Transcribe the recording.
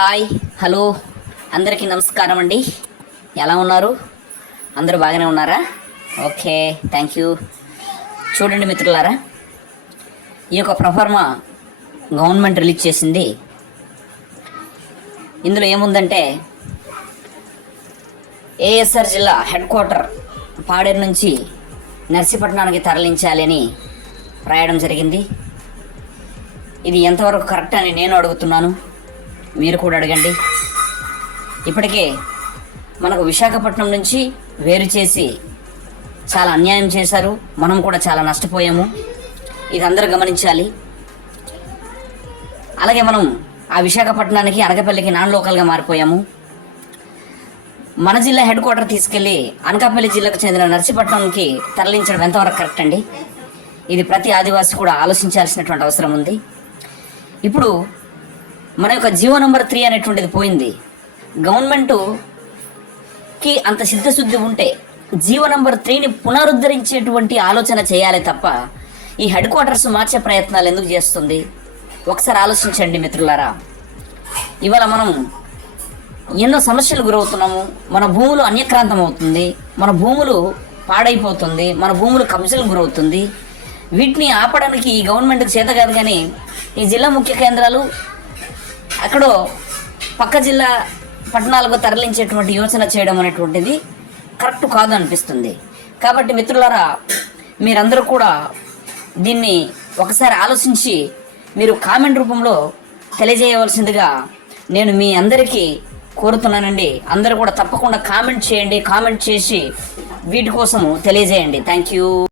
Hi hello అందరికీ నమస్కారం అండి. ఎలా ఉన్నారు? అందరూ బాగానే ఉన్నారా? Okay, thank you. చూడండి మిత్రులారా, ఈ యొక్క ప్రొఫార్మా గవర్నమెంట్ రిలీజ్ చేసింది. ఇందులో ఏముందంటే ఏఎస్ఆర్ జిల్లా హెడ్ క్వార్టర్ పాడేరు నుంచి నర్సీపట్నానికి తరలించాలి అని రాయడం జరిగింది. ఇది ఎంతవరకు కరెక్ట్ అని నేను అడుగుతున్నాను, మీరు కూడా అడగండి. ఇప్పటికే మనకు విశాఖపట్నం నుంచి వేరు చేసి చాలా అన్యాయం చేశారు, మనం కూడా చాలా నష్టపోయాము. ఇది అందరూ గమనించాలి. అలాగే మనం ఆ విశాఖపట్నానికి అనకాపల్లికి నాన్ లోకల్గా మారిపోయాము. మన జిల్లా హెడ్ క్వార్టర్ తీసుకెళ్ళి అనకాపల్లి జిల్లాకు చెందిన నర్సీపట్నంకి తరలించడం ఎంతవరకు కరెక్ట్ అండి? ఇది ప్రతి ఆదివాసి కూడా ఆలోచించాల్సినటువంటి అవసరం ఉంది. ఇప్పుడు మన యొక్క జీవో నంబర్ 3 అనేటువంటిది పోయింది. గవర్నమెంటుకి అంత సిద్ధశుద్ధి ఉంటే జీవో నంబర్ 3ని పునరుద్ధరించేటువంటి ఆలోచన చేయాలి తప్ప ఈ హెడ్ క్వార్టర్స్ మార్చే ప్రయత్నాలు ఎందుకు చేస్తుంది? ఒకసారి ఆలోచించండి మిత్రులారా. ఇవాళ మనం ఎన్నో సమస్యలు గురవుతున్నాము. మన భూములు అన్యక్రాంతం అవుతుంది, మన భూములు పాడైపోతుంది, మన భూములు కబ్జాలకు గురవుతుంది. వీటిని ఆపడానికి ఈ గవర్నమెంట్కి చేత కాదు, కానీ ఈ జిల్లా ముఖ్య కేంద్రాలు అక్కడో పక్క జిల్లా పట్టణాలకు తరలించేటువంటి యోచన చేయడం అనేటువంటిది కరెక్ట్ కాదు అనిపిస్తుంది. కాబట్టి మిత్రులారా, మీరందరూ కూడా దీన్ని ఒకసారి ఆలోచించి మీరు కామెంట్ రూపంలో తెలియజేయవలసిందిగా నేను మీ అందరికీ కోరుతున్నానండి. అందరూ కూడా తప్పకుండా కామెంట్ చేయండి, కామెంట్ చేసి వీటి కోసము తెలియజేయండి. Thank you.